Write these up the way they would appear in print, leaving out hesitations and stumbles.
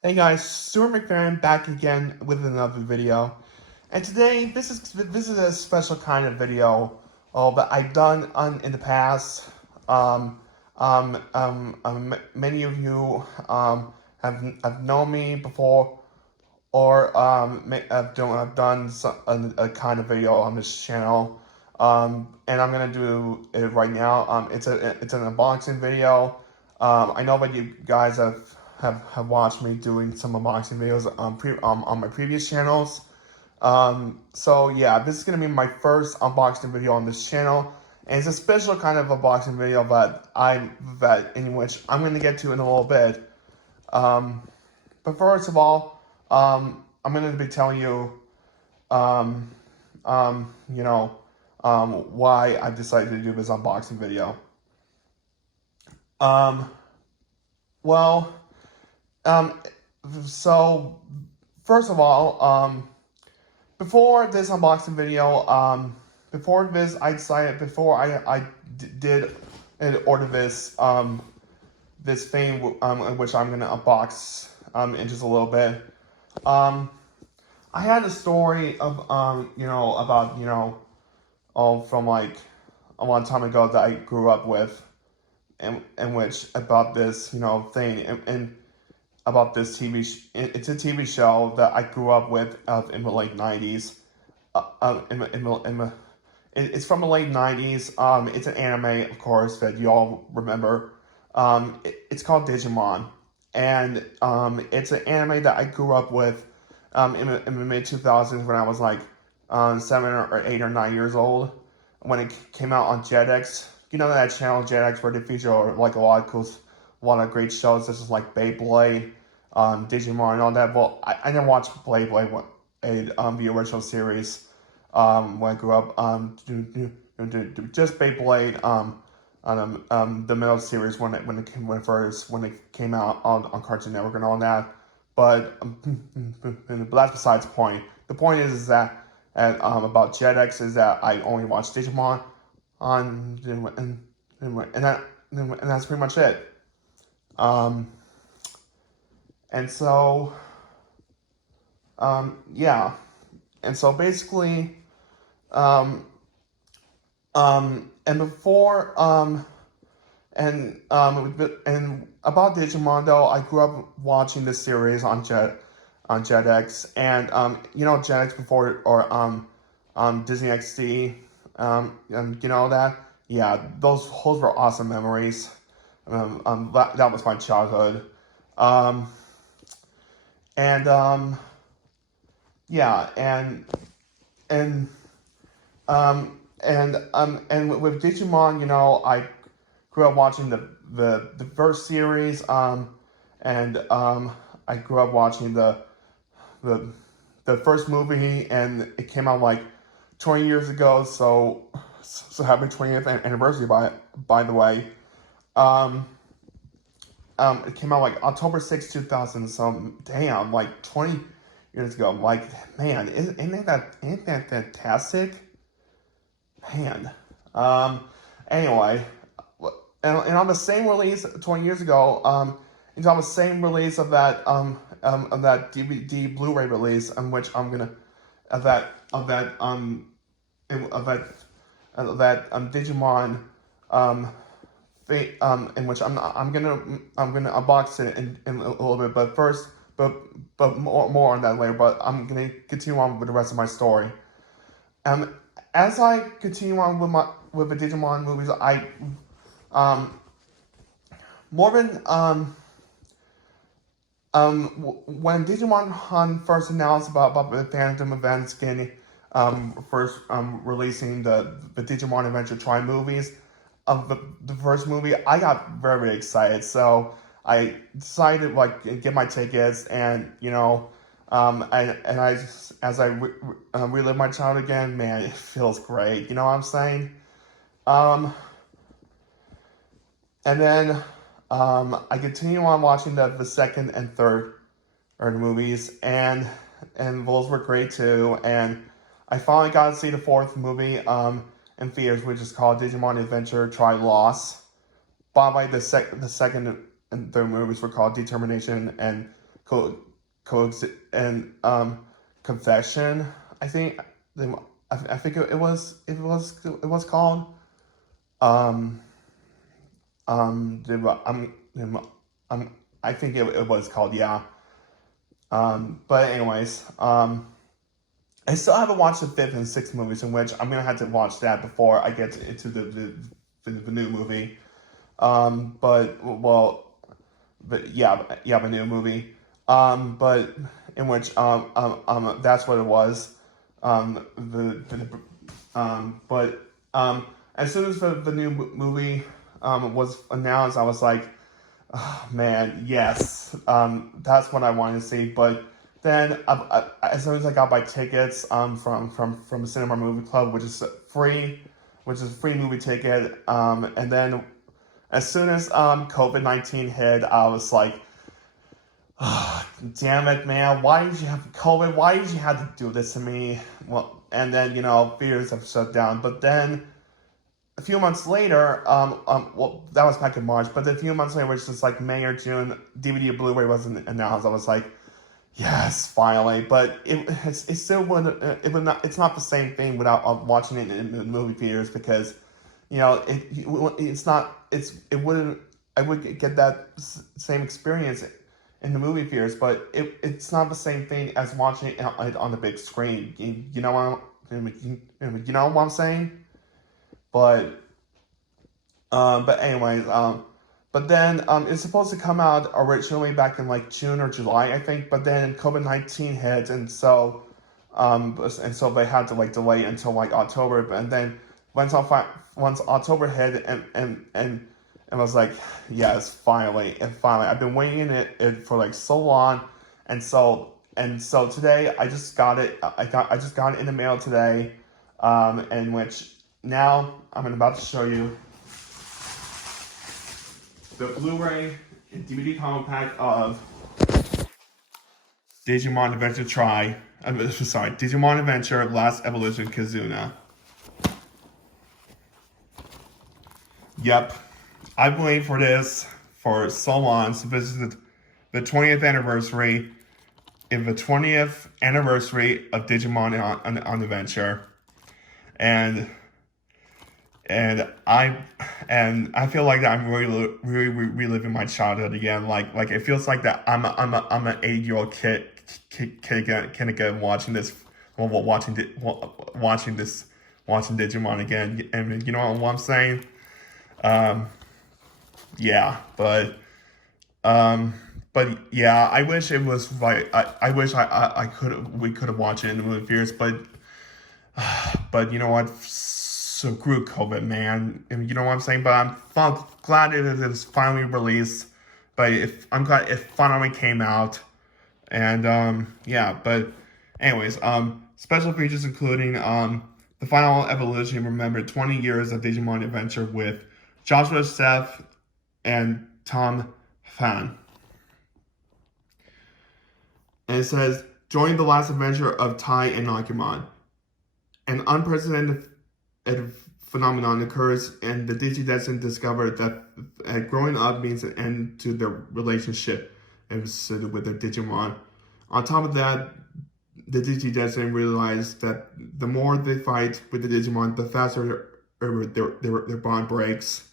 Hey guys, Stuart McFerrin back again with another video, and today this is a special kind of video that I've done in the past. Many of you have known me before, or have done a kind of video on this channel, and I'm gonna do it right now. It's an unboxing video. I know that you guys have watched me doing some unboxing videos on my previous channels. So yeah, this is gonna be my first unboxing video on this channel, and it's a special kind of unboxing video in which I'm gonna get to in a little bit. But first of all, I'm going to be telling you, um, why I decided to do this unboxing video. Um, well, um, so first of all, before this unboxing video, before this, I decided before did order this thing, which I'm gonna unbox in just a little bit. I had a story of about from like a long time ago that I grew up with, and which about this thing and about this it's a TV show that I grew up with in the late '90s. It's from the late '90s. It's an anime, of course, that you all remember. It's called Digimon, and it's an anime that I grew up with in the mid 2000s when I was like 7 or 8 or 9 years old when it came out on Jetix. You know that channel Jetix where they feature like a lot of great shows such as like Beyblade, Digimon, and all that. Well, I didn't watch Beyblade, the original series, when I grew up. Just Beyblade, the middle series when it came out on Cartoon Network and all that. But that's besides the point. The point is that about Jetix is that I only watch Digimon on and that's pretty much it. Um, and so yeah, and so basically um, and before and about Digimon though, I grew up watching this series on Jetix, and Jetix before or Disney XD, and you know that, yeah, those were awesome memories. That was my childhood, um, and yeah, and and with Digimon, I grew up watching the first series, and I grew up watching the the first movie, and it came out like 20 years ago. So happy 20th anniversary by the way. Um, it came out like October 6th, 2000. So damn, like 20 years ago. I'm like, man, isn't that fantastic? Man. Anyway, and on the same release 20 years ago, and on the same release of that DVD Blu-ray release, on which I'm gonna of that Digimon um in which I'm gonna unbox it in a little bit, but first, but more on that later. But I'm gonna continue on with the rest of my story. Um, as I continue on with the Digimon movies, I um more than when Digimon Hun first announced about the Phantom events getting first releasing the Digimon Adventure Tri movies of the first movie, I got very, very excited. So I decided like get my tickets, and and I as I relive my childhood again, man, it feels great. You know what I'm saying? Um, and then I continue on watching the second and third or the movies, and those were great too. And I finally got to see the fourth movie in theaters, which is called Digimon Adventure Tri Loss. By the way, the second and third movies were called Determination and and confession. I think I think it was called. Um, I think it was called, yeah. But anyways, I still haven't watched the fifth and sixth movies, in which I'm gonna have to watch that before I get into the new movie. But well, but yeah, the new movie. But in which that's what it was. But as soon as the new movie was announced, I was like, oh, man, yes, that's what I wanted to see. But then as soon as I got my tickets from the Cinema Movie Club, which is a free movie ticket, and then as soon as COVID-19 hit, I was like, oh, damn it, man! Why did you have COVID? Why did you have to do this to me? Well, and then theaters have shut down. But then a few months later, well, that was back in March. But then a few months later, which was like May or June, DVD or Blu-ray wasn't announced. I was like, yes, finally. But it still wouldn't. It would not. It's not the same thing without watching it in the movie theaters, because it's not. It wouldn't. I would get that same experience in the movie theaters, but it's not the same thing as watching it on the big screen. You know what I'm saying? But anyways, but then it's supposed to come out originally back in like June or July, I think. But then COVID-19 hit, and so they had to like delay until like October. And then once October hit, and I was like, yes, finally, I've been waiting it for like so long, and so today I just got it. I just got it in the mail today, in which now I'm about to show you the Blu-ray and DVD compact of Digimon Adventure Digimon Adventure Last Evolution Kizuna. Yep, I've waited for this for so long. So this is the 20th anniversary. In the 20th anniversary of Digimon on Adventure, and I feel like I'm really reliving my childhood again. Like it feels like that I'm an 8-year-old kid again watching this, watching Digimon again. And you know what I'm saying? Yeah, yeah, I wish it was right. I wish we could have watched it in the movie theaters, but you know what? So screw COVID, man. And you know what I'm saying? But I'm glad it is finally released. But I'm glad it finally came out. And yeah, but anyways, special features including the final evolution. Remember, 20 years of Digimon Adventure with Joshua Steph and Tom Fan. And it says, join the last adventure of Tai and Agumon. An unprecedented phenomenon occurs, and the Digidestined discover that growing up means an end to their relationship with their Digimon. On top of that, the Digidestined realize that the more they fight with the Digimon, the faster their bond breaks.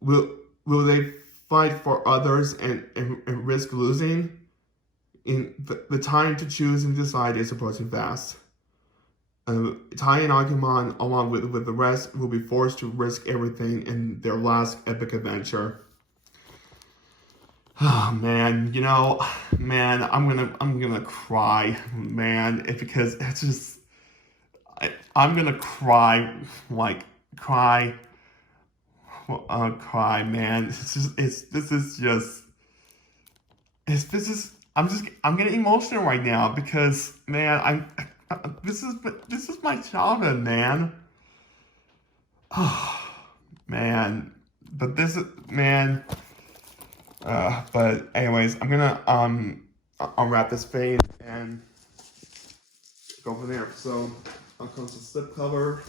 Will they fight for others and risk losing? The time to choose and decide is approaching fast. Tai and Agumon, along with the rest, will be forced to risk everything in their last epic adventure. Oh man, man, I'm gonna cry, man, because it's just I'm gonna cry, like cry, cry, man. I'm getting emotional right now because, man, this is my childhood, man. Oh, man, but this is, man. But anyways, I'm gonna unwrap this fade and go from there. So I'll close the slip cover.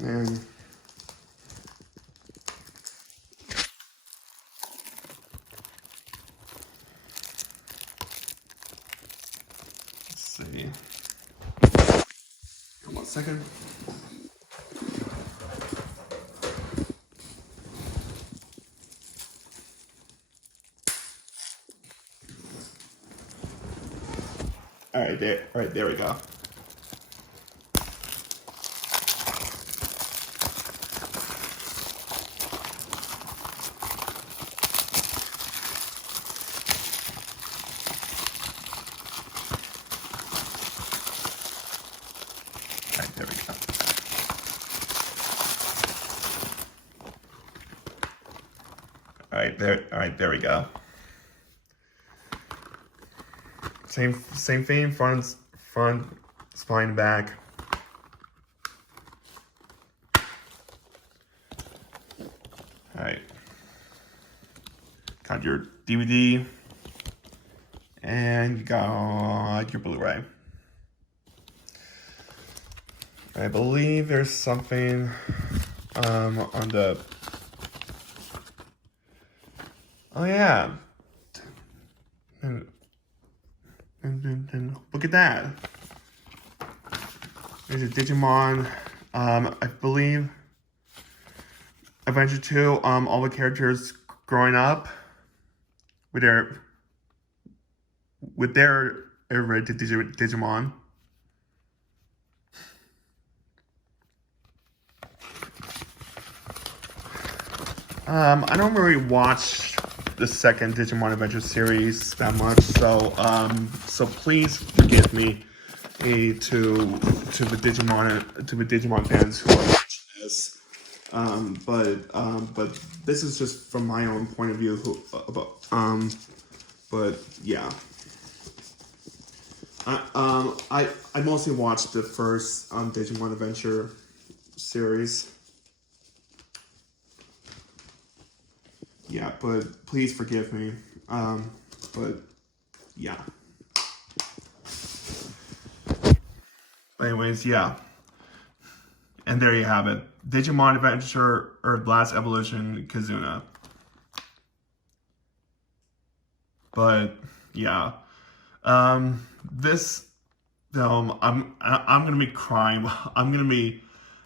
And second. All right, there we go. All right, there we go. All right, there we go. Same thing, front, spine, back. All right. Got your DVD, and you got your Blu-ray. I believe there's something on the. Oh yeah. And look at that. There's a Digimon. I believe Adventure 2. All the characters growing up with their Digimon. I don't really watch the second Digimon Adventure series that much, so please forgive me to the Digimon fans who are watching this. But this is just from my own point of view. But yeah, I mostly watched the first Digimon Adventure series. Yeah, but please forgive me. But yeah. Anyways, yeah. And there you have it. Digimon Adventure or Last Evolution Kizuna. But yeah. This film, I'm gonna be crying. I'm gonna be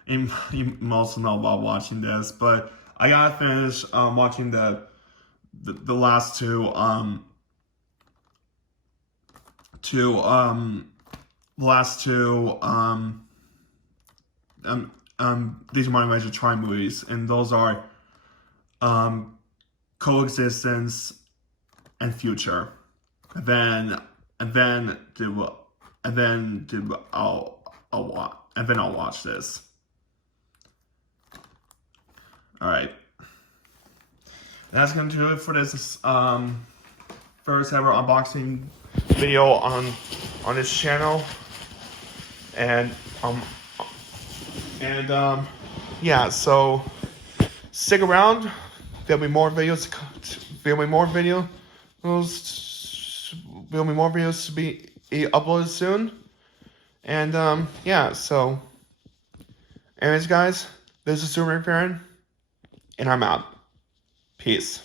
emotional while watching this, but I gotta finish watching the last two Digimon Adventure Tri movies, and those are Coexistence and Future. And then I'll watch this. All right. That's gonna do it for this first ever unboxing video on this channel. And yeah, so stick around. There'll be more videos. There'll be more videos to be uploaded soon. And yeah, so anyways, guys, this is Super Farron, and I'm out. Peace.